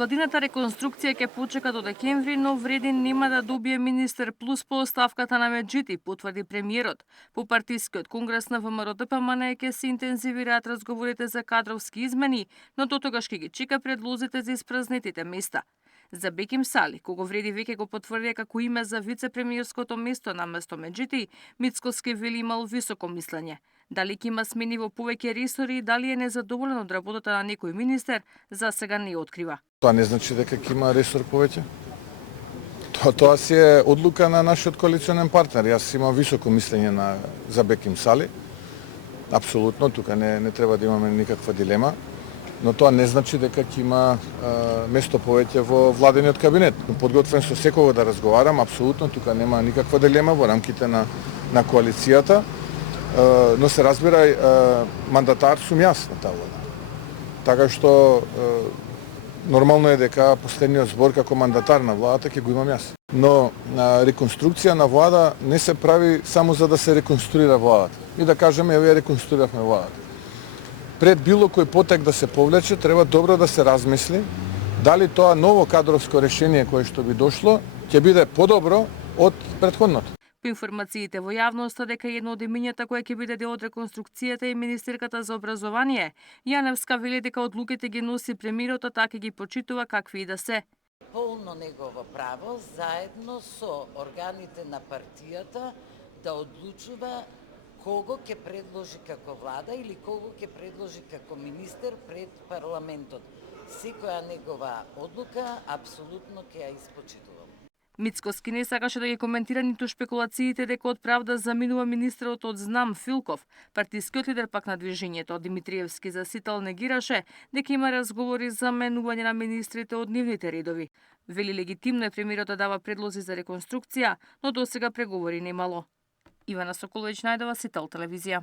Владината реконструкција ќе почека до декември, но Вредин нема да добие министер плюс по оставката на Меджити, потврди премиерот. По партискиот конгрес на ВМРО-ДПМН ќе се интензивираат разговорите за кадровски измени, но дотогаш ќе ги чека предлозите за испразнетите места. За Беким Сали, кого Вреди веќе го потврдија како име за вице-премиерското место на место Меджити, Мицкоски вели имал високо мислење. Дали ќе има смени во повеќе ресори и дали е незадоволен од работата на некој министер, за сега не открива. Тоа не значи дека ќе има ресор повеќе. Тоа си е одлука на нашиот коалиционен партнер. Јас имам високо мислење за Беким Сали. Апсолутно, тука не треба да имаме никаква дилема. Но тоа не значи дека ќе има место повеќе во владениот кабинет. Подготвен со секого да разговарам, апсолутно, тука нема никаква дилема во рамките на коалицијата. Но се разбира, мандатар сум јас на таа влада. Така што нормално е дека последниот збор како мандатар на владата ќе го имам јас. Но реконструкција на влада не се прави само за да се реконструира владата. И да кажеме, ја реконструиравме владата. Пред било кој потек да се повлече, треба добро да се размисли дали тоа ново кадровско решение кое што би дошло ќе биде подобро од претходното. По информациите во јавноста дека едно од имињата кое ќе биде дел од реконструкцијата е министерката за образование, Јаневска вели дека одлуките ги носи премиерот, а така ги почитува какви и да се. Полно негово право, заедно со органите на партијата, да одлучува кого ќе предложи како влада или кого ќе предложи како министер пред парламентот. Секоја негова одлука апсолутно ќе ја испочитувам. Мицкоски не сакаше да ги коментира ниту шпекулациите дека од правда заминува министерот од Знам Филков. Партискиот лидер пак на движењето Димитриевски за сител негираше дека има разговори за менување на министрите од нивните редови. Вели легитимно е премиерот да дава предлози за реконструкција, но досега преговори немало. Ивана Соколовиќ најдова, Сител телевизија.